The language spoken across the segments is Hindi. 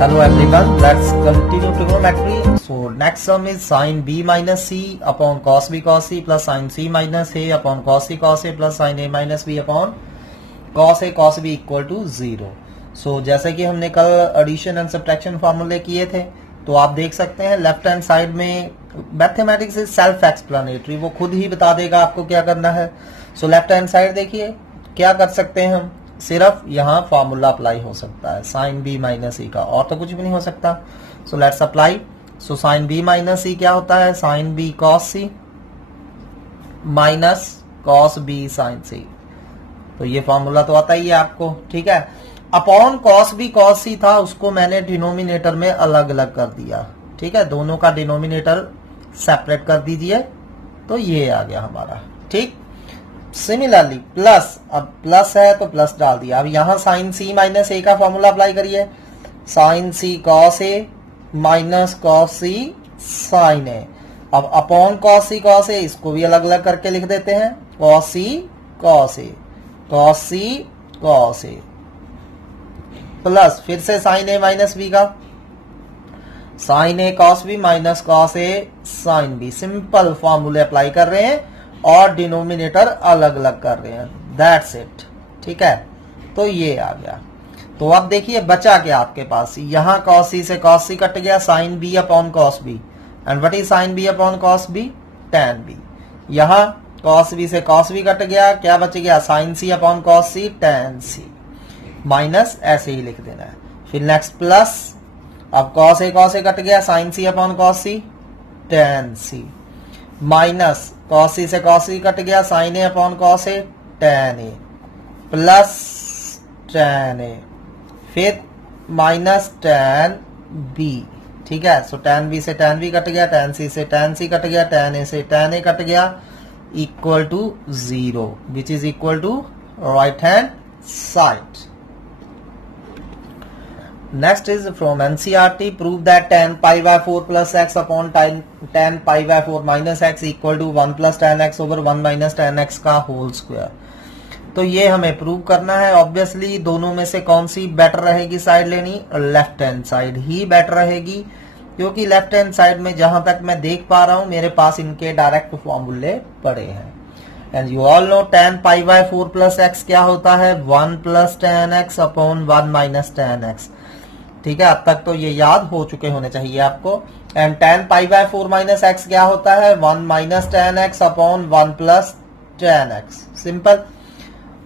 Hello everyone, let's continue trigonometry. So next sum is sin b minus c upon cos b cos c plus sin c minus a upon cos c cos a plus sin a minus b upon cos a cos b equal to 0. So जैसे कि हमने कल एडिशन एंड सब्ट्रैक्शन फॉर्मूले किए थे, तो आप देख सकते हैं लेफ्ट हैंड साइड में मैथमेटिक्स इज सेल्फ एक्सप्लेनेटरी, वो खुद ही बता देगा आपको क्या करना है. सो लेफ्ट हैंड साइड देखिए क्या कर सकते हैं हम, सिर्फ यहाँ फॉर्मूला अप्लाई हो सकता है साइन बी माइनस ई का, और तो कुछ भी नहीं हो सकता. So let's apply. So sine B minus E क्या होता है, sine B cos C minus cos B sine C. तो ये फॉर्मूला तो आता ही है आपको, ठीक है. अपॉन कॉस बी कॉस सी था, उसको मैंने डिनोमिनेटर में अलग अलग कर दिया, ठीक है. दोनों का डिनोमिनेटर सेपरेट कर दीजिए, तो ये आ गया हमारा, ठीक. सिमिलरली प्लस, अब प्लस है तो प्लस डाल दिया. अब यहां साइन सी माइनस ए का फॉर्मूला अप्लाई करिए. Sign C cos A minus cos C sign ए. अब अपॉन कॉस सी इसको भी अलग अलग करके लिख देते हैं. Cos C cos A, cos C cos A plus फिर से साइन ए माइनस बी का, sign A cos B minus cos A sine B. Simple फॉर्मूले अप्लाई कर रहे हैं और डिनोमिनेटर अलग अलग कर रहे हैं, दैट्स इट, ठीक है. तो ये आ गया. तो अब देखिए बचा क्या आपके पास, यहां कॉस सी से कॉस सी कट गया, sin b upon cos B. And what is sin b upon cos b, tan b. यहां कॉस बी से कॉस बी कट गया, क्या बच गया, sin c upon cos c tan c. Minus ऐसे ही लिख देना है. फिर नेक्स्ट प्लस, अब कॉस ए कट गया, sin c upon cos c tan c. Minus cos c से कॉस सी कट गया, sign a upon cos a tan a plus tan a. फिर माइनस टैन बी, ठीक है. सो टैन बी से टैन बी कट गया, टैन सी से टैन सी कट गया, टैन ए से टैन ए कट गया, equal to 0 which is equal to right hand side. Next is from NCERT, prove that tan pi by 4 plus x upon tan pi by 4 minus x equal to 1 plus tan x over 1 minus tan x का होल स्क्वायर. तो ये हमें प्रूव करना है. ऑब्वियसली दोनों में से कौन सी बेटर रहेगी साइड लेनी, लेफ्ट हैंड साइड ही बेटर रहेगी, क्योंकि लेफ्ट हैंड साइड में जहां तक मैं देख पा रहा हूं मेरे पास इनके डायरेक्ट फॉर्मूले पड़े हैं. And you all know tan pi by 4 plus x क्या होता है, 1 plus tan x upon 1 minus tan x, ठीक है. अब तक तो ये याद हो चुके होने चाहिए आपको. And tan pi by 4 minus x क्या होता है, 1 minus tan x upon 1 plus tan x. Simple.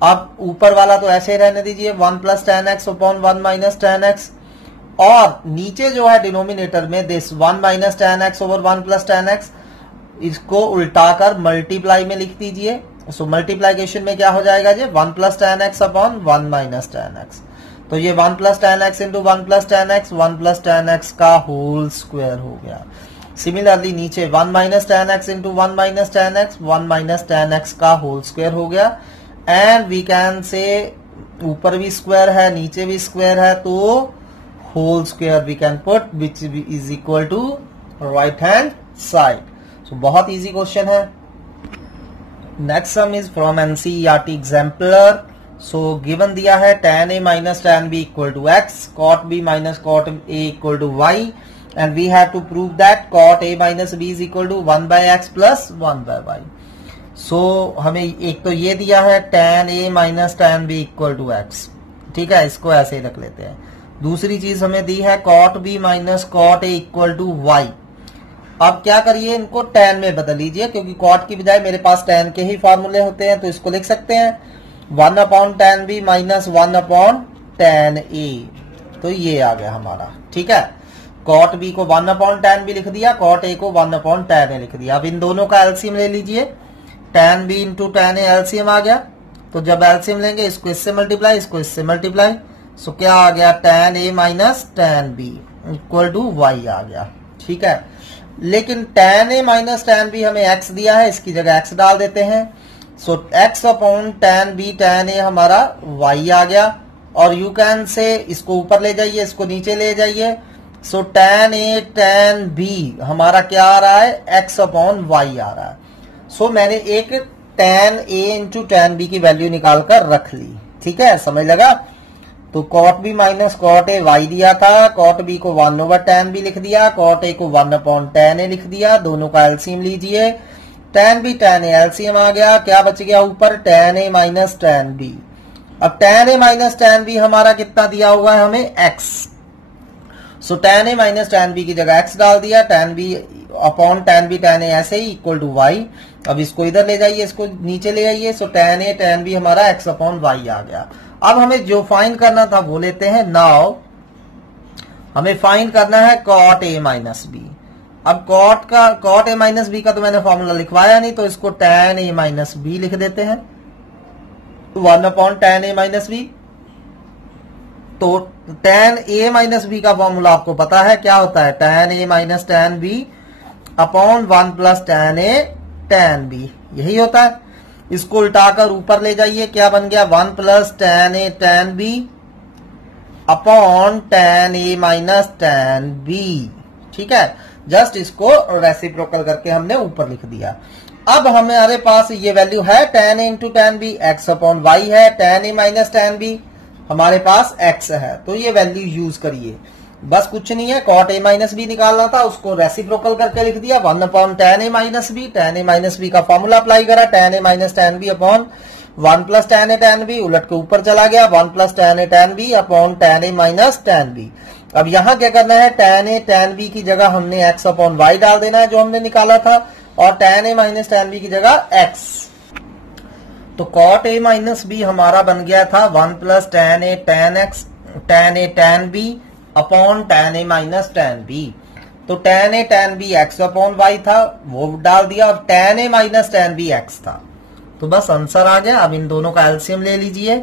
अब ऊपर वाला तो ऐसे रहने दीजिए, 1 plus tan x upon 1 minus tan x, और नीचे जो है डिनोमिनेटर में this 1 minus tan x over 1 plus tan x, इसको उल्टाकर मल्टीप्लाई में लिख दीजिए. सो मल्टीप्लीकेशन में क्या हो जाएगा जी, 1 plus tan x upon 1 minus tan x. तो ये 1 plus tan x into 1 plus tan x, 1 plus tan x का होल स्क्वायर हो गया. सिमिलरली नीचे 1 minus tan x into 1 minus tan x, 1 minus tan x का होल स्क्वायर हो गया. एंड वी कैन से ऊपर भी स्क्वायर है नीचे भी स्क्वायर है, तो whole square we can put which is equal to right hand side. So बहुत इजी क्वेश्चन है. Next sum is from NCERT exemplar. So given दिया है tan a minus tan b equal to x, cot b minus cot a equal to y, and we have to prove that cot a minus b is equal to 1 by x plus 1 by y. So हमें एक तो ये दिया है tan a minus tan b equal to x, ठीक है, इसको ऐसे ही रख लेते हैं. दूसरी चीज हमें दी है cot b minus cot a equal to y. अब क्या करिए, इनको tan में बदल लीजिए, क्योंकि cot की बजाय मेरे पास tan के ही फॉर्मूले होते हैं, तो इसको लिख सकते हैं 1 upon tan b minus 1 upon tan a. तो ये आ गया हमारा, ठीक है. cot b को 1 अपॉन tan b लिख दिया, cot a को 1 अपॉन tan a लिख दिया. अब इन दोनों का एलसीएम ले लीजिए, tan b into tan a LCM आ गया. तो जब एलसीएम लेंगे, इसको इससे मल्टीप्लाई, इसको इससे मल्टीप्लाई, सो क्या आ गया, tan a minus tan b equal to y आ गया, ठीक है. लेकिन tan a minus tan b हमें x दिया है, इसकी जगह x डाल देते हैं. सो x upon tan b tan a हमारा y आ गया. और यू कैन से इसको ऊपर ले जाइए, इसको नीचे ले जाइए. सो tan a tan b हमारा क्या आ रहा है, x अपॉन y आ रहा है. सो मैंने एक tan a into tan b की वैल्यू निकाल कर रख ली, ठीक है, समझ लगा. तो cot b minus cot a y दिया था, cot b को 1/tan b लिख दिया, cot a को 1/tan a लिख दिया, दोनों का एलसीएम लीजिए, tan b tan a LCM आ गया, क्या बच गया ऊपर tan a minus tan b। अब tan a minus tan b हमारा कितना दिया हुआ है हमें x, so tan a minus tan b की जगह x डाल दिया, tan b upon tan b tan a ऐसे ही इक्वल टू y। अब इसको इधर ले जाइए, इसको नीचे ले आइए, सो tan a tan b हमारा x अपॉन y आ गया। अब हमें जो फाइंड करना था वो लेते हैं। नाउ हमें फाइंड करना है cot a माइनस b। अब cot a माइनस b का तो मैंने फॉर्मूला लिखवाया नहीं, तो इसको tan a माइनस b लिख देते हैं, 1/tan a माइनस b। तो tan a माइनस b का फॉर्मूला आपको पता है क्या होता है, tan a minus tan b upon 1 + tan a tan b, यही होता है। इसको उल्टाकर ऊपर ले जाइए, क्या बन गया 1 + tan a tan b upon tan a minus tan b। ठीक है, जस्ट इसको रेसिप्रोकल करके हमने ऊपर लिख दिया। अब हमारे पास ये वैल्यू है tan a into tan b, x upon y है, tan a minus tan b हमारे पास x है, तो ये वैल्यू यूज करिए। बस कुछ नहीं है, cot a माइनस b निकालना था, उसको रेसिप्रोकल करके लिख दिया 1/tan a minus b। tan a minus b का फॉर्मूला अप्लाई करा, tan a minus tan b upon 1 + tan a tan b, उलट के ऊपर चला गया 1 + tan a tan b upon tan a minus tan b। अब यहां क्या करना है, tan a tan b की जगह हमने x अपॉन y डाल देना है जो हमने निकाला था, और tan a minus tan b की जगह x। तो cot a माइनस b हमारा बन गया था 1 + tan a tan b upon tan a minus tan b। तो tan a tan b x upon y था, वो डाल दिया, और tan a minus tan b x था, तो बस आंसर आ गया। अब इन दोनों का एलसीएम ले लीजिए,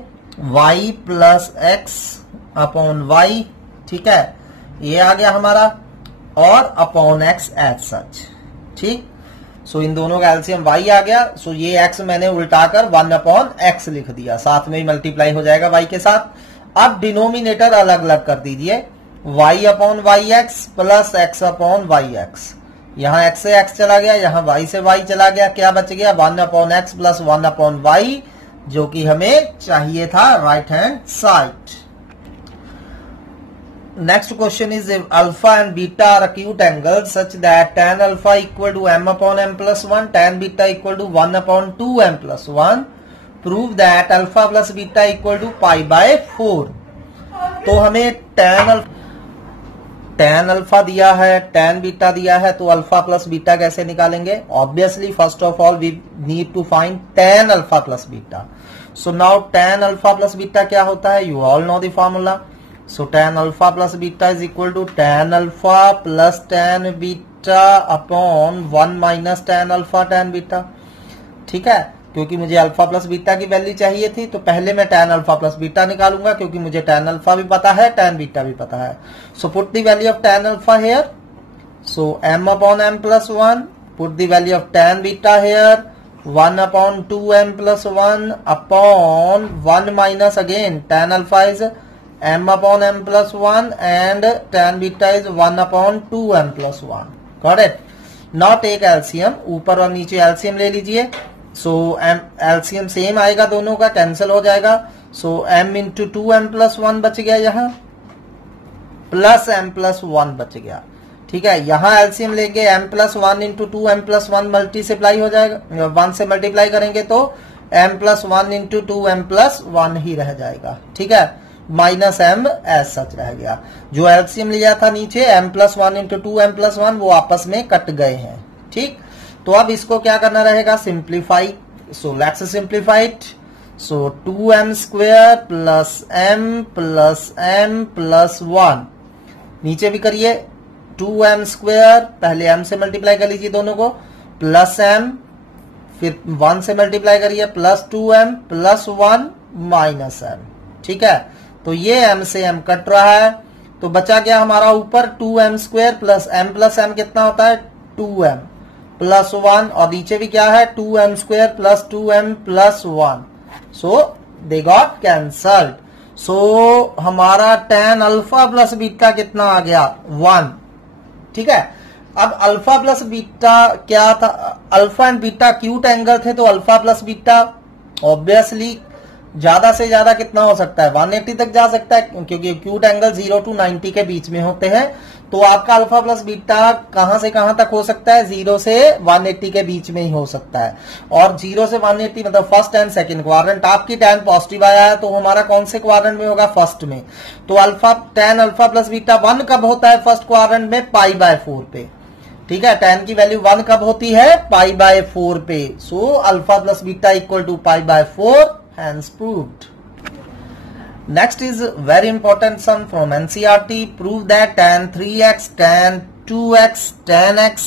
y + x अपॉन y, ठीक है, ये आ गया हमारा, और अपॉन x एज सच। ठीक, सो इन दोनों का एलसीएम y आ गया, सो ये x मैंने उल्टाकर 1/x लिख दिया, साथ में ही मल्टीप्लाई हो जाएगा y के साथ। अब डिनोमिनेटर अलग अलग कर दीजिए, y upon yx plus x upon yx, यहाँ x से x चला गया, यहाँ y से y चला गया, क्या बच गया 1/x प्लस 1/y, जो कि हमें चाहिए था right hand side. Next question is, if alpha and beta are acute angles such that tan alpha equal to m upon m plus 1, tan beta equal to 1/2m plus 1, prove that alpha plus beta equal to π/4। तो हमें tan alpha दिया है, tan beta दिया है, तो alpha plus beta कैसे निकालेंगे? Obviously first of all we need to find tan alpha plus beta. So now tan alpha plus beta क्या होता है? You all know the formula. So tan alpha plus beta is equal to tan alpha plus tan beta upon 1 minus tan alpha tan beta। ठीक है, क्योंकि मुझे अल्फा प्लस बीटा की वैल्यू चाहिए थी, तो पहले मैं tan अल्फा प्लस बीटा निकालूंगा, क्योंकि मुझे tan अल्फा भी पता है, tan बीटा भी पता है। So put the value of tan alpha here, so m upon m plus 1, put the value of tan beta here 1/2m plus 1 upon 1 minus again tan alpha is m upon m plus 1 and tan beta is 1/2m plus 1। Got it? Now take LCM, ऊपर और नीचे LCM ले लीजिए। सो LCM सेम आएगा, दोनों का कैंसिल हो जाएगा। सो m इंटू 2m plus 1 बच गया, यहाँ प्लस m plus 1 बच गया। ठीक है, यहाँ LCM लेंगे m plus 1 into 2m plus 1 multiply हो जाएगा, 1 से मल्टीप्लाई करेंगे तो m plus 1 into 2m plus 1 ही रह जाएगा। ठीक है, माइनस m एज सच रह गया। जो एलसीएम लिया था नीचे m plus 1 into 2m plus 1, वो आपस में कट गए हैं। ठीक, तो अब इसको क्या करना रहेगा, simplify. So let's simplify it. So 2m square plus m plus m plus 1, नीचे भी करिए 2m स्क्वायर, पहले m से मल्टीप्लाई कर लीजिए दोनों को, प्लस m, फिर 1 से मल्टीप्लाई करिए plus 2m plus 1 minus m। ठीक है, तो ये m से m कट रहा है, तो बचा क्या हमारा ऊपर 2m स्क्वायर प्लस m कितना होता है 2m प्लस 1, और नीचे भी क्या है 2m square plus 2m plus 1। So they got cancelled. सो हमारा tan अल्फा प्लस बीटा कितना आ गया 1। ठीक है, अब अल्फा प्लस बीटा क्या था, alpha and beta cute angle थे, तो अल्फा प्लस बीटा ऑब्वियसली ज्यादा से ज्यादा कितना हो सकता है, 180 तक जा सकता है, क्योंकि एक्यूट एंगल 0 to 90 के बीच में होते हैं। तो आपका अल्फा प्लस बीटा कहां से कहां तक हो सकता है, 0 से 180 के बीच में ही हो सकता है। और 0 से 180 मतलब फर्स्ट एंड सेकंड क्वाड्रेंट। आपकी tan पॉजिटिव आया है तो हमारा कौन से क्वाड्रेंट में होगा, फर्स्ट में। तो tan अल्फा प्लस बीटा 1 कब होता है फर्स्ट क्वाड्रेंट में, π/4 पे। ठीक है, tan की वैल्यू 1 कब होती है, π/4 पे। So alpha plus beta equal to π/4, hence proved. Next is very important sum from NCERT. Prove that tan 3x, tan 2x, tan x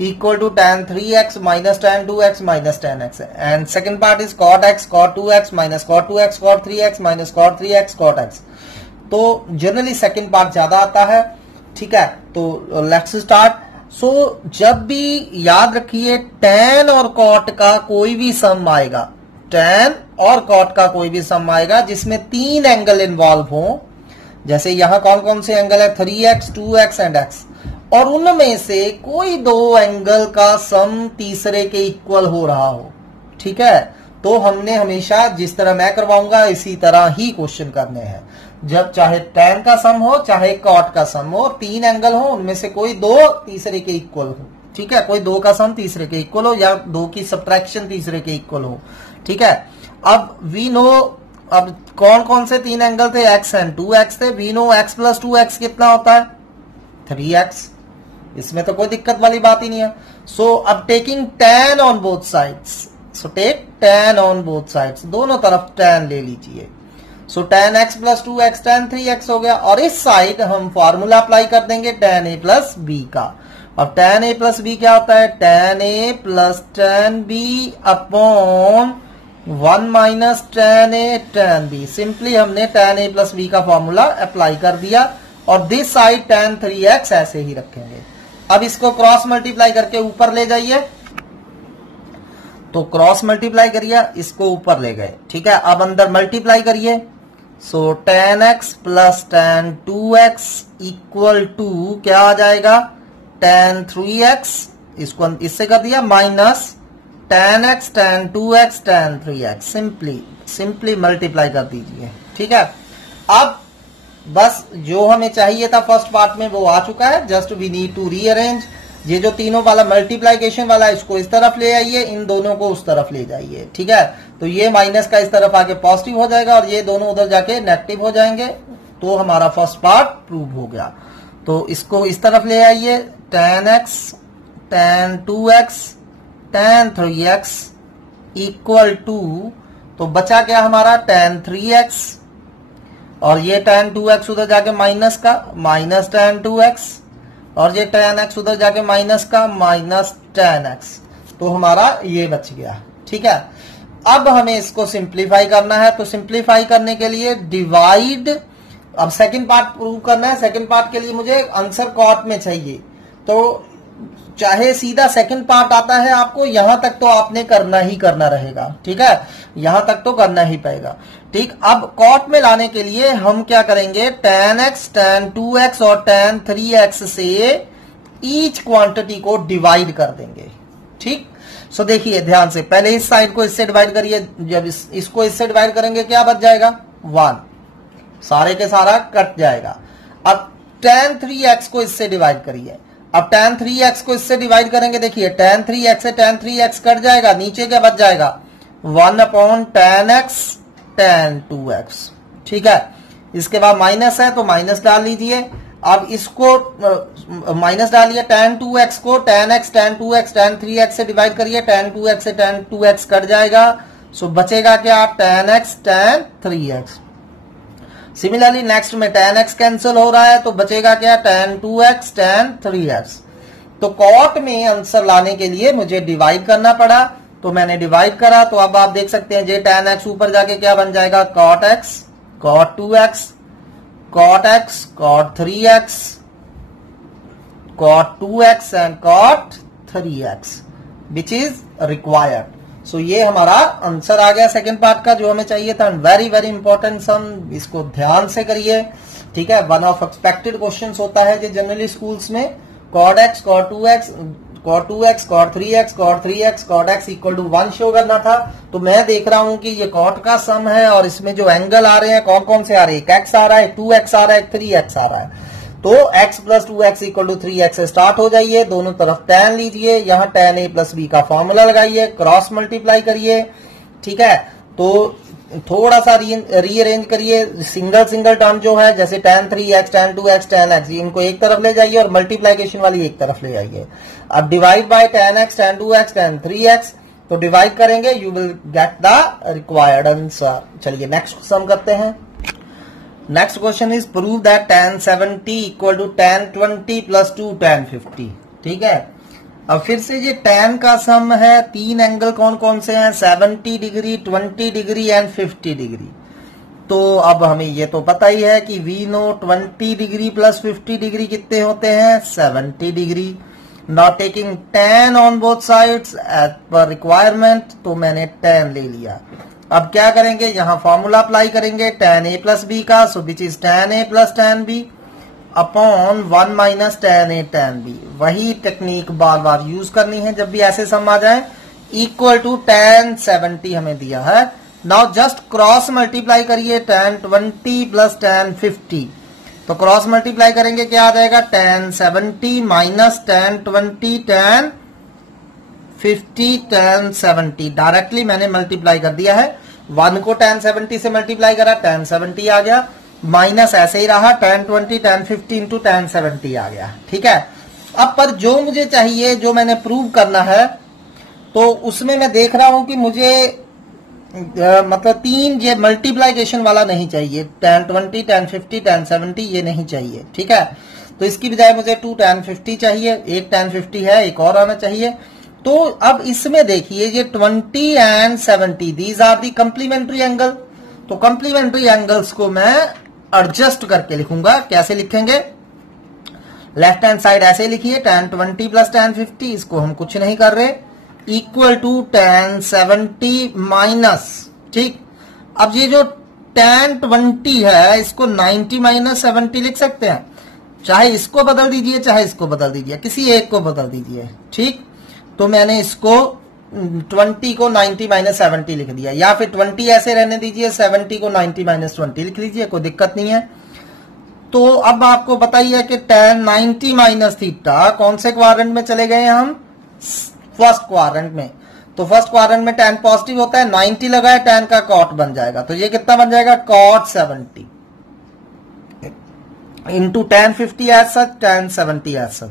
equal to tan 3x minus tan 2x minus tan x. And second part is cot x, cot 2x minus cot 2x, cot 3x minus cot 3x, cot x. तो जनरली सेकंड पार्ट ज्यादा आता है। ठीक है, तो लेट्स स्टार्ट। सो जब भी याद रखिए tan और cot का कोई भी सम आएगा, tan और cot का कोई भी सम आएगा जिसमें 3 एंगल इन्वॉल्व हो, जैसे यहां कौन कौन से एंगल है, 3x, 2x एंड x, और उनमें से कोई 2 एंगल का सम तीसरे के इक्वल हो रहा हो। ठीक है, तो हमने हमेशा जिस तरह मैं करवाऊंगा इसी तरह ही क्वेश्चन करने हैं। जब चाहे tan का सम हो चाहे cot का सम हो, 3 एंगल हो, उनमें से कोई 2 तीसरे के इक्वल हो। ठीक है, कोई 2 का सम तीसरे के इक्वल हो या 2 की सब्ट्रैक्शन तीसरे के इक्वल हो। ठीक है, अब वी नो, अब कौन कौन से 3 एंगल थे, x एंड 2x थे। We know x plus 2x कितना होता है, 3x। इसमें तो कोई दिक्कत वाली बात ही नहीं है। सो अब taking tan on both sides, so take tan on both sides, दोनों तरफ tan ले लीजिए। So tan x plus 2x tan 3x हो गया, और इस साइड हम फॉर्मूला अप्लाई कर देंगे tan a प्लस b का। अब tan a प्लस b क्या होता है, tan a plus tan b upon 1 minus tan a tan b। Simply हमने tan a प्लस b का फॉर्मूला अप्लाई कर दिया, और दिस साइड tan 3x ऐसे ही रखेंगे। अब इसको क्रॉस मल्टीप्लाई करके ऊपर ले जाइए, तो क्रॉस मल्टीप्लाई करिए, इसको ऊपर ले गए। ठीक है, अब अंदर मल्टीप्लाई करिए। So tan x plus tan 2x equal to क्या आ जाएगा, tan 3x, इसको इससे कर दिया, minus tan x tan 2x tan 3x। Simply multiply कर दीजिए। ठीक है, अब बस जो हमें चाहिए था फर्स्ट पार्ट में वो आ चुका है, just we need to rearrange. ये जो तीनों वाला मल्टीप्लाइकेशन वाला, इसको इस तरफ ले आइए, इन दोनों को उस तरफ ले जाइए। ठीक है, तो ये माइनस का इस तरफ आके पॉजिटिव हो जाएगा और ये दोनों उधर जाके नेगेटिव हो जाएंगे, तो हमारा फर्स्ट पार्ट प्रूव हो गया। तो इसको इस तरफ ले आइए, tan x tan 2x tan 3x equal to, तो बचा क्या हमारा tan 3x, और ये tan 2x उधर जाके माइनस का, माइनस tan 2x, और ये tan x उधर जाके माइनस का, माइनस tan x। तो हमारा ये बच गया। ठीक है, अब हमें इसको सिंप्लीफाई करना है, तो सिंप्लीफाई करने के लिए डिवाइड, अब सेकंड पार्ट प्रूव करना है। सेकंड पार्ट के लिए मुझे आंसर cot में चाहिए, तो चाहे सीधा सेकंड पार्ट आता है आपको, यहां तक तो आपने करना ही करना रहेगा। ठीक है, यहां तक तो करना ही पड़ेगा। ठीक, अब cot में लाने के लिए हम क्या करेंगे, tan x tan 2x और tan 3x से ईच क्वांटिटी को डिवाइड कर देंगे। ठीक, सो देखिए ध्यान से, पहले इस साइड को इससे डिवाइड करिए, जब इसको इससे डिवाइड करेंगे क्या बच जाएगा, 1, सारे के सारा कट जाएगा। अब tan 3x को इससे डिवाइड करिए, अब tan 3x को इससे डिवाइड करेंगे, देखिए tan 3x से tan 3x कट जाएगा, नीचे क्या बच जाएगा, 1 upon tan x tan 2x। ठीक है, इसके बाद माइनस है तो माइनस डाल लीजिए। अब इसको माइनस डालिए, tan 2x को tan x tan 2x tan 3x से डिवाइड करिए, tan 2x से tan 2x कट जाएगा, सो बचेगा क्या, tan x tan 3x। Similarly next में tan x कैंसिल हो रहा है, तो बचेगा क्या, tan 2x tan 3x। तो cot में आंसर लाने के लिए मुझे डिवाइड करना पड़ा, तो मैंने डिवाइड करा, तो अब आप देख सकते हैं ये tan x ऊपर जाके क्या बन जाएगा, cot x cot 2x cot x cot 3x cot 2x and cot 3x which is required। सो ये हमारा आंसर आ गया सेकंड पार्ट का, जो हमें चाहिए था। वेरी वेरी इंपॉर्टेंट सम, इसको ध्यान से करिए। ठीक है, वन ऑफ एक्सपेक्टेड क्वेश्चंस होता है जो जनरली स्कूल्स में, cot x cot 2x cot 2x, cot 3x, cot 3x, cot x equal to 1 show करना था। तो मैं देख रहा हूं कि ये cot का सम है और इसमें जो एंगल आ रहे हैं कौन कौन से आ रहे हैं, एक x आ रहा है, 2x आ रहा है, 3x आ रहा है। तो x plus 2x equal to 3x से स्टार्ट हो जाइए, दोनों तरफ tan लीजिए, यहाँ tan a प्लस b का फॉर्मूला लगाइए, क्रॉस मल्टीप्लाई करिए, ठीक है। तो थोड़ा सा रीअरेंज करिए, सिंगल सिंगल टर्म जो है जैसे tan 3x, tan 2x, tan x, इनको एक तरफ ले जाइए और मल्टीप्लीकेशन वाली एक तरफ ले जाइए। अब divide by tan x, tan 2x, tan 3x, तो डिवाइड करेंगे, you will get the required answer. चलिए नेक्स्ट सम करते हैं। Next question is prove that tan 70 equal to tan 20 plus 2 tan 50। ठीक है, अब फिर से ये tan का सम है, तीन एंगल कौन कौन से हैं, 70 डिग्री, 20 डिग्री एंड 50 डिग्री। तो अब हमें ये तो पता ही है कि we know 20 degree plus 50 degree कितने होते हैं, 70 degree. Not taking tan on both sides as per requirement, तो मैंने tan ले लिया। अब क्या करेंगे, यहां फॉर्मूला अप्लाई करेंगे tan a प्लस b का, so which is tan a plus tan b upon 1 minus tan a tan b। वही टेक्निक बार बार यूज करनी है जब भी ऐसे सम आ जाए। इक्वल टू tan 70 हमें दिया है। नाउ जस्ट क्रॉस मल्टीप्लाई करिए, tan 20 प्लस tan 50, तो क्रॉस मल्टीप्लाई करेंगे क्या आ जाएगा, tan 70 minus tan 20 tan 50 tan 70। Directly मैंने मल्टीप्लाई कर दिया है, 1 को tan 70 से मल्टीप्लाई करा, tan 70 आ गया, माइनस ऐसे ही रहा, tan 20 tan 50 इंटू tan 70 आ गया। ठीक है, अब पर जो मुझे चाहिए, जो मैंने प्रूव करना है, तो उसमें मैं देख रहा हूं कि मुझे मतलब तीन ये मल्टीप्लाइकेशन वाला नहीं चाहिए, tan 20 tan 50 tan 70 ये नहीं चाहिए। ठीक है, तो इसकी बजाय मुझे 2 tan 50 चाहिए, एक tan 50 है, एक और आना चाहिए। तो अब इसमें देखिए ये 20 and 70 these are the complementary angle. तो कंप्लीमेंट्री एंगल्स को मैं एडजस्ट करके लिखूंगा। कैसे लिखेंगे, लेफ्ट हैंड साइड ऐसे लिखिए, tan 20 प्लस tan 50, इसको हम कुछ नहीं कर रहे, इक्वल टू tan 70 माइनस, ठीक। अब ये जो tan 20 है इसको 90 माइनस 70 लिख सकते हैं, चाहे इसको बदल दीजिए चाहे इसको बदल दीजिए, किसी एक को बदल दीजिए। ठीक, तो मैंने इसको 20 को 90 माइनस 70 लिख दिया, या फिर 20 ऐसे रहने दीजिए, 70 को 90 माइनस 20 लिख लीजिए, कोई दिक्कत नहीं है। तो अब आपको बताइए कि tan 90 माइनस थीटा कौन से क्वाड्रेंट में चले गए हम, फर्स्ट क्वाड्रेंट में। तो फर्स्ट क्वाड्रेंट में tan पॉजिटिव होता है, 90 लगा है, tan का cot बन जाएगा, तो ये कितना बन जाएगा, cot 70 into tan 50 as such, tan 70 as such.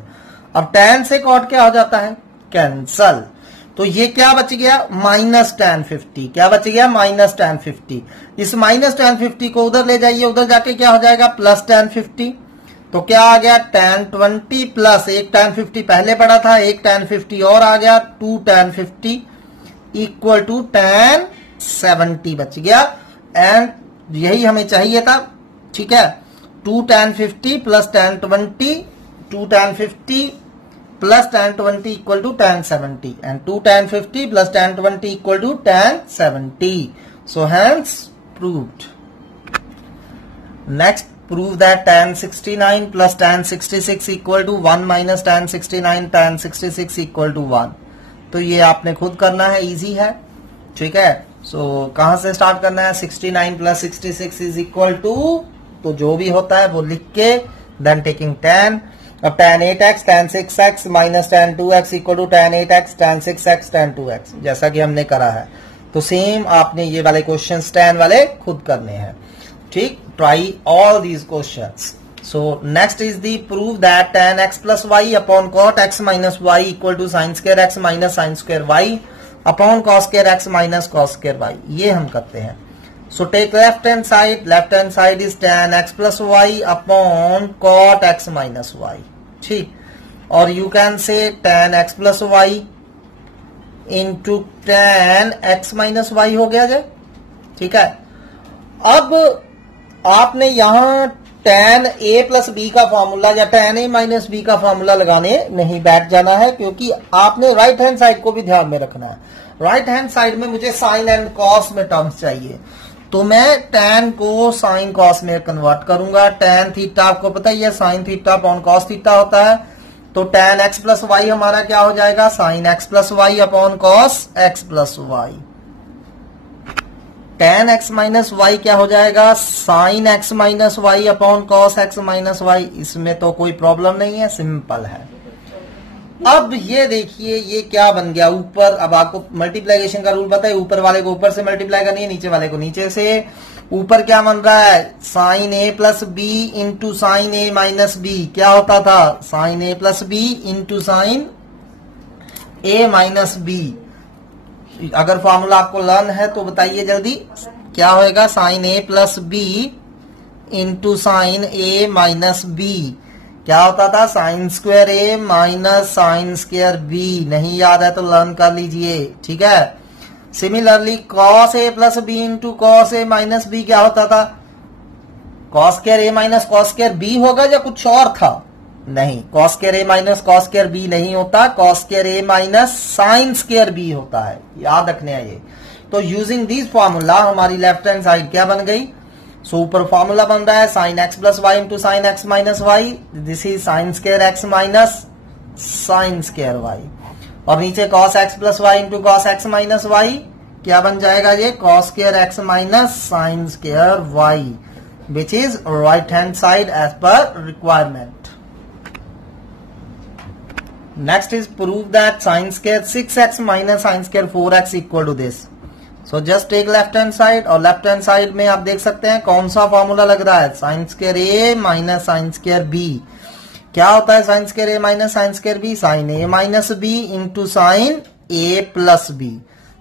अब tan से cot क्या हो जाता है, कैंसल, तो ये क्या बच गया, माइनस tan 50। क्या बच गया, माइनस tan 50। इस माइनस tan 50 को उधर ले जाइए, उधर जाके क्या हो जाएगा, प्लस tan 50। तो क्या आ गया, tan 20 प्लस एक tan 50 पहले पड़ा था, एक tan 50 और आ गया, 2 tan 50 इक्वल टू tan 70 बच गया। एंड यही हमें चाहिए था। ठीक है, 2 tan 50 plus tan 20, 2 tan 50 plus tan 20 equal to tan 70, and 2 tan 50 plus tan 20 equal to tan 70. So hence proved. Next, prove that tan 69 plus tan 66 equal to 1 minus tan 69 tan 66 equal to 1. तो ये आपने खुद करना है, इजी है। ठीक है, सो कहां से स्टार्ट करना है, 69 plus 66 is equal to, तो जो भी होता है वो लिख के then taking tan, अब tan 8x tan 6x minus tan 2x equal to tan 8x tan 6x tan 2x, जैसा कि हमने करा है। तो सेम आपने ये वाले क्वेश्चंस tan वाले खुद करने हैं। ठीक, try all these questions. So next is the prove that tan x plus y upon cot x minus y equal to sin square x minus sin square y upon cos square x minus cos square y। ये हम करते हैं। So take left hand side is tan x plus y upon cot x minus y, ठीक। और you can say tan x plus y into tan x minus y हो गया जे, ठीक है। अब आपने यहां tan a plus b का फॉर्मूला या tan a minus b का फॉर्मूला लगाने नहीं बैठ जाना है, क्योंकि आपने राइट हैंड साइड को भी ध्यान में रखना है। राइट हैंड साइड में मुझे साइन एंड कॉस में टर्म्स चाहिए, तो मैं tan को साइन कॉस में कन्वर्ट करूंगा। tan थीटा आपको पता ही है, sine theta upon cos theta होता है, तो tan x प्लस वाई हमारा क्या हो जाएगा, sin x plus y upon cos x plus y. tan x minus y क्या हो जाएगा, sin x minus y upon cos x minus y. इसमें तो कोई प्रॉब्लम नहीं है, सिंपल है। अब ये देखिए ये क्या बन गया, ऊपर अब आपको मल्टीप्लाइकेशन का रूल पता है, ऊपर वाले को ऊपर से मल्टीप्लाई करनी है, नीचे वाले को नीचे से। ऊपर क्या बन रहा है, साइन ए प्लस बी इंटू साइन ए माइनस बी। क्या होता था, साइन ए प्लस बी इंटू साइन ए माइनस बी। अगर फॉर्मूला आपको लर्न है तो बताइए जल्दी, क्या होएगा, साइन ए प्लस बी इंटू साइन ए माइनस बी। क्या होता था, साइन स्क्वायर ए माइनस साइन स्क्वायर बी। नहीं याद है तो लर्न कर लीजिए, ठीक है। Similarly cos A plus B into cos A minus b क्या होता था, कॉस स्क्वायर ए माइनस कॉस स्क्वायर बी होगा या कुछ और था, नहीं, कॉस स्क्वायर ए माइनस कॉस स्क्वायर बी नहीं होता, कॉस स्क्वायर ए माइनस साइन स्क्वायर बी होता है, याद रखने हैं ये। तो यूजिंग दिस फॉर्मूला हमारी लेफ्ट हैंड साइड क्या बन गई, सो ऊपर फॉर्मूला बन रहा है sin x plus y into sin x minus y, this is sine square x minus sign square y. और नीचे cos x plus y into cos x minus y क्या बन जाएगा, ये cos square x minus sign square y, which is right hand side as per requirement. Next is prove that sin square 6x minus sign square 4x equal to this. So just take left hand side, और लेफ्ट हैंड साइड में आप देख सकते हैं कौन सा फॉर्मूला लग रहा है, साइन स्क्वायर ए माइनस साइन स्क्वायर बी। क्या होता है साइन स्क्वायर ए minus sign square B, sign ए माइनस बी इंटू साइन ए प्लस बी।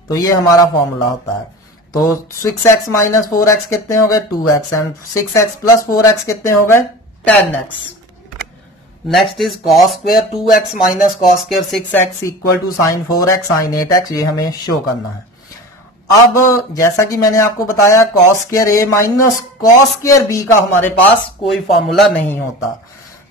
तो ये हमारा फॉर्मूला होता है। तो 6x माइनस 4x कितने हो गए, 2x, and 6x plus 4x कितने हो गए, 10x। Next is cos square 2x minus cos square 6x equal to sin 4x sin 8x, ये हमें शो करना है। अब जैसा कि मैंने आपको बताया कॉस स्क्वायर ए माइनस कॉस स्क्वायर बी का हमारे पास कोई फॉर्मूला नहीं होता,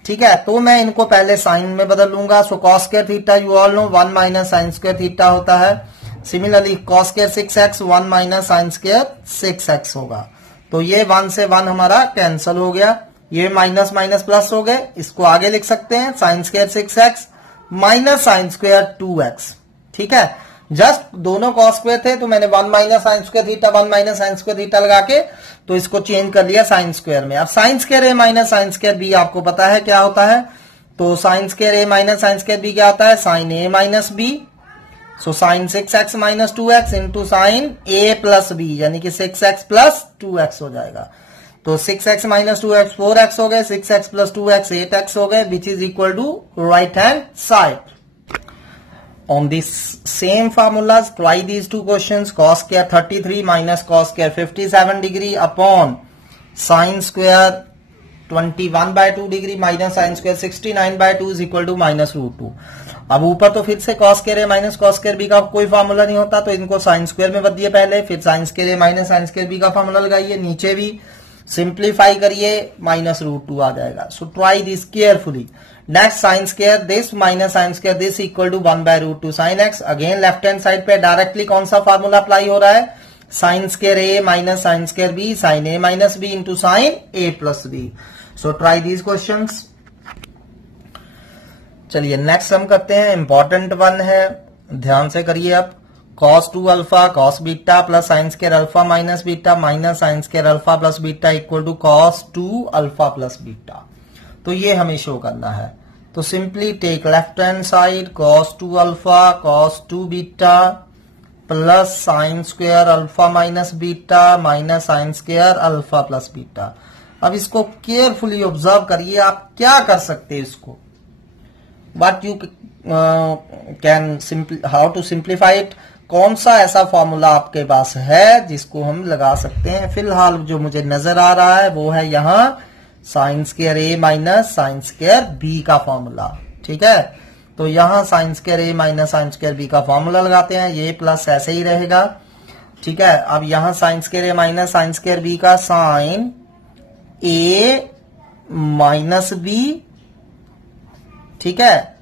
ठीक है। तो मैं इनको पहले साइन में बदल लूंगा। So cos square theta you all know 1 minus sign square theta होता है। Similarly cos square 6x 1 minus sign square 6x होगा। तो ये 1 से 1 हमारा कैंसल हो गया, ये माइनस माइनस प्लस हो गए। इसको आगे लिख सकते हैं sine square 6x minus sine square 2x, ठीक है। जस्ट दोनों कॉस स्क्वायर थे तो मैंने 1 minus sign square theta 1 minus sign square theta लगा के तो इसको चेंज कर लिया साइन स्क्वायर में। अब साइन स्क्वायर ए माइनस साइन स्क्वायर बी आपको पता है क्या होता है, तो साइन स्क्वायर ए माइनस साइन स्क्वायर बी क्या होता है, साइन ए minus B. So sine 6x minus 2x into sign ए प्लस बी, यानी कि 6x प्लस 2x हो जाएगा। तो 6x माइनस 2x 4x हो गए, 6x प्लस 2x 8x हो गए, which is equal to right hand side. On this same formulas, try these two questions. Cos square 33 minus cos square 57 degree upon sin square 21 by 2 degree minus sin square 69 by 2 is equal to minus root 2. अब ऊपर तो फिर से cos square a minus cos square b का कोई फार्मूला नहीं होता, तो इनको sin square में बदलिए पहले, फिर sin square a minus sin square b का फार्मूला लगाइए, नीचे भी सिंप्लीफाई करिए, माइनस रूट 2 आ जाएगा। So try this carefully. Next sin square this minus sign square this equal to 1 by root 2 sin x. Again left hand side पे डायरेक्टली कौन सा फार्मूला अप्लाई हो रहा है, sign square A minus sign square B, sign A minus B into sign A plus b. So try these questions. चलिए नेक्स्ट हम करते हैं, इंपॉर्टेंट वन है, ध्यान से करिए। अब cos 2 alpha cos beta plus sign square alpha minus beta minus sign square alpha plus beta equal to cos 2 alpha plus beta. तो ये हमें शो करना है। तो simply take left hand side cos 2 alpha cos 2 beta plus sign square alpha minus beta minus sign square alpha plus beta. अब इसको केयरफुली ऑब्जर्व करिए, आप क्या कर सकते हैं इसको, but you can how to simplify it. कौन सा ऐसा फॉर्मूला आपके पास है जिसको हम लगा सकते हैं। फिलहाल जो मुझे नजर आ रहा है वो है यहां साइन स्क्वायर ए माइनस साइन स्क्वायर बी का फॉर्मूला, ठीक है। तो यहां साइन स्क्वायर ए माइनस साइन स्क्वायर बी का फॉर्मूला लगाते हैं, ये प्लस ऐसे ही रहेगा, ठीक है। अब यहां साइन स्क्वायर ए माइनस साइन स्क्वायर बी का साइन ए माइनस बी, ठीक है,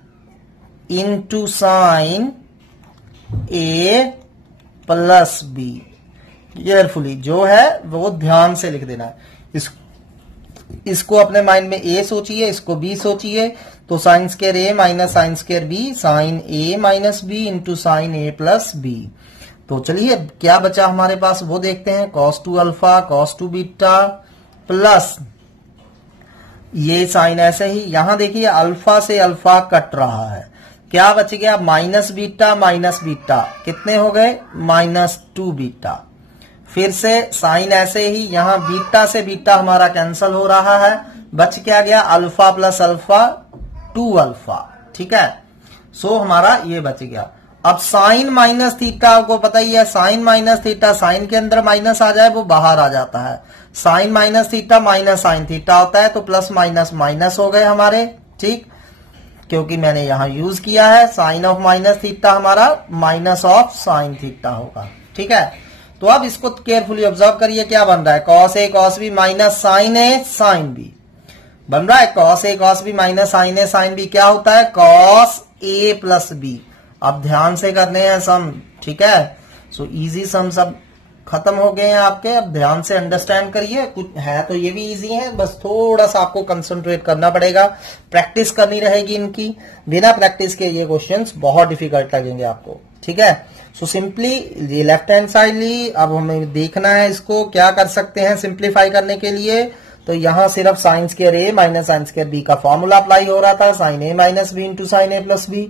इंटू साइन ए प्लस बी। केयरफुली जो है वो ध्यान से लिख देना है। इसको अपने माइंड में ए सोचिए, इसको बी सोचिए। तो साइन स्क्वायर ए minus sign square B, sign ए माइनस बी इंटू साइन ए प्लस बी। तो चलिए क्या बचा हमारे पास वो देखते हैं। Cos two alpha cos two beta plus ये साइन ऐसे ही, यहां देखिए अल्फा से अल्फा कट रहा है, क्या बच गया माइनस बीटा, कितने हो गए माइनस 2 बीटा। फिर से साइन ऐसे ही, यहां बीटा से बीटा हमारा कैंसिल हो रहा है, बच क्या गया अल्फा प्लस अल्फा 2 अल्फा। ठीक है, सो हमारा ये बच गया। अब साइन माइनस थीटा आपको पता ही है, साइन माइनस थीटा, साइन के अंदर माइनस आ जाए वो बाहर आ जाता है, sin minus theta minus sin theta होता है, तो प्लस माइनस माइनस हो गए हमारे। ठीक, क्योंकि मैंने यहां यूज किया है साइन ऑफ माइनस थीटा हमारा माइनस ऑफ साइन थीटा होगा। ठीक है, तो अब इसको केयरफुली ऑब्जर्व करिए, क्या बन रहा है cos A cos B minus sine A sine B बन रहा है। Cos A cos B minus sine A sine B क्या होता है कॉस ए प्लस बी। अब ध्यान से करने हैं सम, ठीक है, सो इजी सम सब खत्म हो गए हैं आपके। अब ध्यान से अंडरस्टैंड करिए, कुछ है तो ये भी इजी है, बस थोड़ा सा आपको कंसंट्रेट करना पड़ेगा, प्रैक्टिस करनी रहेगी इनकी। बिना प्रैक्टिस के ये क्वेश्चंस बहुत डिफिकल्ट लगेंगे आपको। ठीक है, सो सिंपली ये लेफ्ट हैंड साइड ली, अब हमें देखना है इसको क्या कर सकते हैं सिंप्लीफाई करने के लिए। तो यहां सिर्फ साइन स्क्वायर ए माइनस साइन स्क्वायर बी का फॉर्मूला अप्लाई हो रहा था, साइन ए माइनस बी इंटू साइन ए प्लस बी।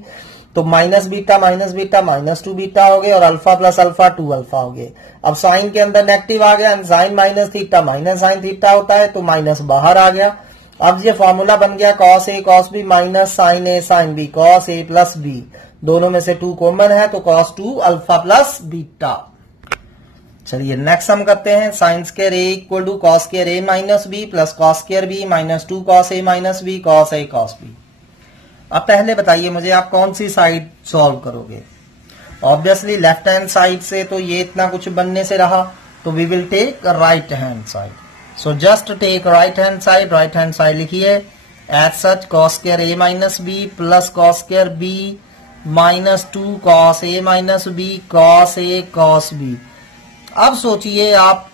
तो माइनस बीटा माइनस 2 बीटा हो गए और अल्फा प्लस अल्फा 2 अल्फा हो गए। अब साइन के अंदर नेगेटिव आ गया, sin minus theta minus sin theta होता है, तो माइनस बाहर आ गया। अब ये फॉर्मूला बन गया cos A cos B minus sine A sine B, cos A plus B, दोनों में से 2 कॉमन है तो कॉस 2 अल्फा प्लस बीटा। चलिए नेक्स्ट हम करते हैं, sine square A equal to cos square A minus B plus cos square B minus 2 cos A minus B cos A cos B. अब पहले बताइए मुझे आप कौन सी साइड सॉल्व करोगे। ऑब्वियसली लेफ्ट हैंड साइड से तो ये इतना कुछ बनने से रहा, तो we will take right hand side. So just take right hand side, right hand side लिखिए as such cos square A minus B plus cos square B minus 2 cos A minus B cos A cos B. अब सोचिए आप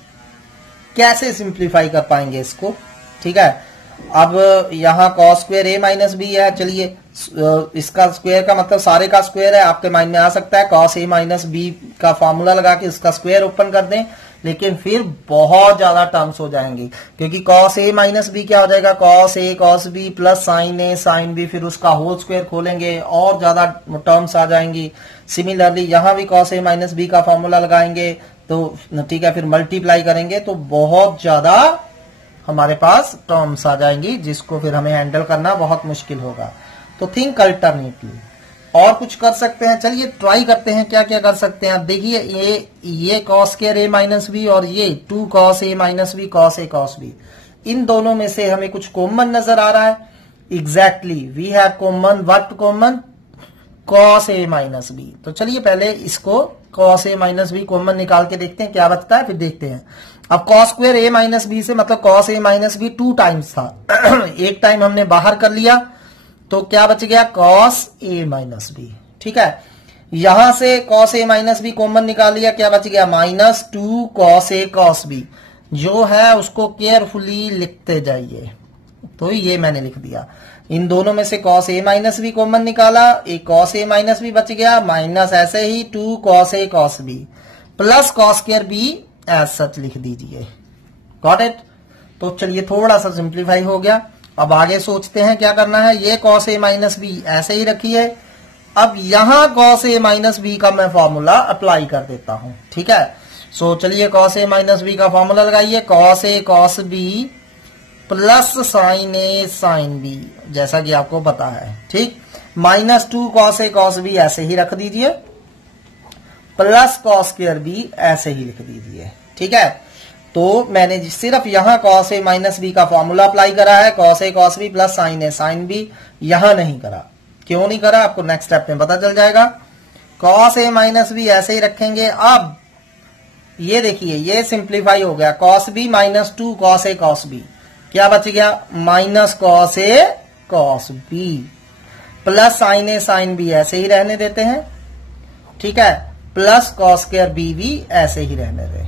कैसे सिंप्लीफाई कर पाएंगे इसको। ठीक है, अब यहां कॉस स्क्वायर ए माइनस बी है, चलिए इसका स्क्वायर का मतलब सारे का स्क्वायर है, आपके माइंड में आ सकता है कॉस ए माइनस बी का फॉर्मूला लगा के इसका स्क्वायर ओपन कर दें, लेकिन फिर बहुत ज्यादा टर्म्स हो जाएंगी, क्योंकि कॉस ए माइनस बी क्या हो जाएगा cos A cos B plus sign A sine B, फिर उसका होल स्क्वायर खोलेंगे और ज्यादा टर्म्स आ जाएंगी। सिमिलरली यहां भी कॉस ए माइनस बी का फॉर्मूला लगाएंगे, तो ठीक है, फिर मल्टीप्लाई करेंगे तो बहुत ज्यादा हमारे पास टर्म्स आ जाएंगी, जिसको फिर हमें हैंडल करना बहुत मुश्किल होगा। तो थिंक अल्टरनेटली, और कुछ कर सकते हैं, चलिए ट्राई करते हैं क्या क्या कर सकते हैं। आप देखिए ये कॉस स्क्वायर ए माइनस बी और ये 2 cos A minus B cos A cos B, इन दोनों में से हमें कुछ कॉमन नजर आ रहा है। Exactly we have common, what common cos A minus B. तो चलिए पहले इसको cos A minus B common निकाल के देखते हैं क्या बचता है, फिर देखते हैं। अब कॉस स्क्वायर ए माइनस बी से मतलब cos A minus B 2 times था एक टाइम हमने बाहर कर लिया, तो क्या बच गया कॉस ए माइनस बी। ठीक है, यहां से cos A minus B common निकाल लिया, क्या बच गया minus 2 cos A cos B. जो है उसको केयरफुली लिखते जाइए, तो ये मैंने लिख दिया। इन दोनों में से cos A minus B common निकाला, एक कॉस ए माइनस बी बच गया, माइनस ऐसे ही 2 cos A cos B plus cos square B as such लिख दीजिए। Got it. तो चलिए थोड़ा सा सिंप्लीफाई हो गया। अब आगे सोचते हैं क्या करना है। ये कॉस ए माइनस बी ऐसे ही रखिए, अब यहां कॉस ए माइनस बी का मैं फॉर्मूला अप्लाई कर देता हूं। ठीक है, सो चलिए कॉस ए माइनस बी का फॉर्मूला लगाइए, cos A cos B plus sign A sine B, जैसा कि आपको पता है। ठीक, minus 2 cos A cos B ऐसे ही रख दीजिए, प्लस कॉस स्क्वायर बी ऐसे ही लिख दीजिए। ठीक है, तो मैंने सिर्फ यहां कॉस ए माइनस बी का फॉर्मूला अप्लाई करा है, cos A cos B plus sign A sine B, यहां नहीं करा। क्यों नहीं करा आपको नेक्स्ट स्टेप में पता चल जाएगा। कॉस ए माइनस बी ऐसे ही रखेंगे। अब ये देखिए ये सिंप्लीफाई हो गया, cos B minus 2 cos A cos B, क्या बच गया minus cos A cos B plus sign A sine B ऐसे ही रहने देते हैं। ठीक है, प्लस कॉस स्क्वायर बी भी ऐसे ही रहने दें।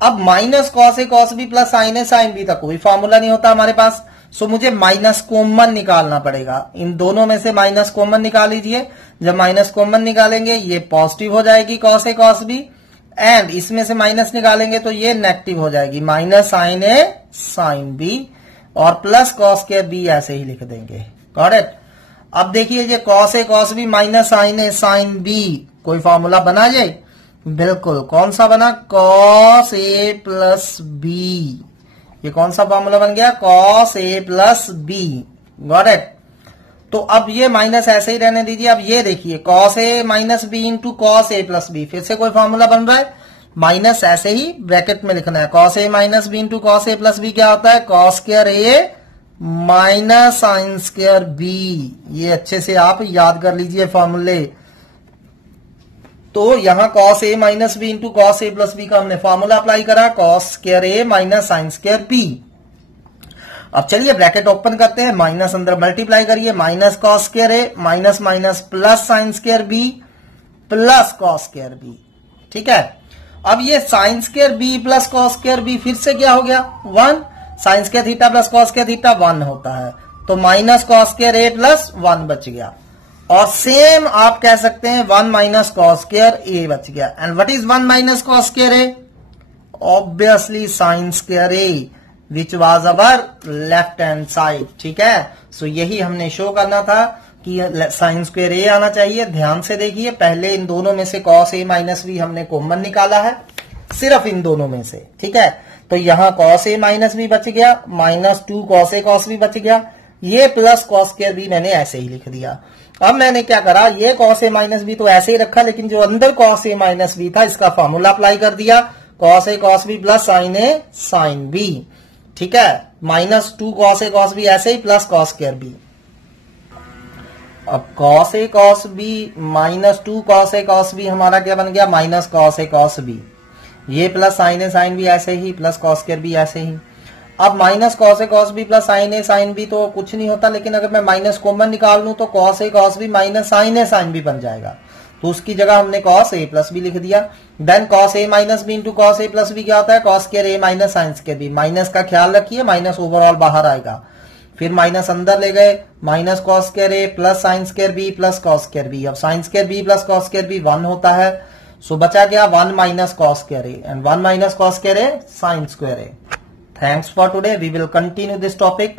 अब minus cos A cos B plus sign A sine B का कोई फॉर्मूला नहीं होता हमारे पास, सो मुझे माइनस कॉमन निकालना पड़ेगा। इन दोनों में से माइनस कॉमन निकाल लीजिए। जब माइनस कॉमन निकालेंगे ये पॉजिटिव हो जाएगी cos A cos B, and इसमें से माइनस निकालेंगे तो ये नेगेटिव हो जाएगी minus sine A sine B, और प्लस कॉस के बी ऐसे ही लिख देंगे। Got it. अब देखिए ये cos A cos B minus sine A sine B, कोई फॉर्मूला बना ये? बिल्कुल। कौन सा बना? Cos A plus B. ये कौन सा फॉर्मूला बन गया? Cos A plus B. Got it. तो अब ये माइनस ऐसे ही रहने दीजिए। अब ये देखिए cos A minus B into cos A plus B, फिर से कोई फॉर्मूला बन रहा है? माइनस ऐसे ही ब्रैकेट में लिखना है। Cos A minus B into cos A plus B क्या होता है? कॉस स्क्वायर ए माइनस साइन स्क्वायर बी। ये अच्छे से आप याद कर लीजिए फॉर्मूले। तो यहां cos A minus B into cos A plus B का हमने फॉर्मूला अप्लाई करा, कॉस स्क्वायर ए माइनस साइन स्क्वायर बी। अब चलिए ब्रैकेट ओपन करते हैं, माइनस अंदर मल्टीप्लाई करिए, माइनस कॉस स्क्वायर ए minus minus plus sign square B plus cos square B. ठीक है। अब ये sine square B plus cos square B फिर से क्या हो गया? 1। Sine square theta plus cos square theta 1 होता है, तो minus cos square A plus 1 बच गया। और सेम आप कह सकते हैं 1 माइनस कॉस स्क्वायर ए बच गया। And what is 1 minus cos square A? Obviously sign square A, which was our left hand side. ठीक है। सो यही हमने शो करना था कि साइन स्क्वायर ए आना चाहिए। ध्यान से देखिए, पहले इन दोनों में से कॉस ए माइनस बी हमने कॉमन निकाला है, सिर्फ इन दोनों में से। ठीक है। तो यहां कॉस ए माइनस बी बच गया, minus 2 cos A cos B बच गया, ये प्लस कॉस स्क्वायर बी मैंने ऐसे ही लिख दिया। अब मैंने क्या करा, ये कॉस ए माइनस बी तो ऐसे ही रखा, लेकिन जो अंदर कॉस ए माइनस बी था इसका फॉर्मूला अप्लाई कर दिया, cos A cos B plus sign A sine B. ठीक है। Minus 2 cos A cos B ऐसे ही प्लस कॉस स्क्वायर बी। अब cos A cos B minus 2 cos A cos B हमारा क्या बन गया? Minus cos A cos B. ये plus sign A sine B ऐसे ही, प्लस कॉस स्क्वायर बी ऐसे ही। अब minus cos A cos B plus sign A sine B तो कुछ नहीं होता, लेकिन अगर मैं माइनस कॉमन निकाल लूं तो cos A cos B minus sine A sine B बन जाएगा, तो उसकी जगह हमने कॉस ए प्लस बी लिख दिया। Then cos A minus B into cos A plus B क्या होता है? कॉस स्क्वायर ए minus sign square B. Minus का ख्याल रखिए, माइनस ओवरऑल बाहर आएगा, फिर माइनस अंदर ले गए, minus cos square A plus sign square B plus cos square B. अब sine square B plus cos square B 1 होता है, सो बचा गया 1 minus cos square A, and 1 minus cos square A sine square A. Thanks for today. We will continue this topic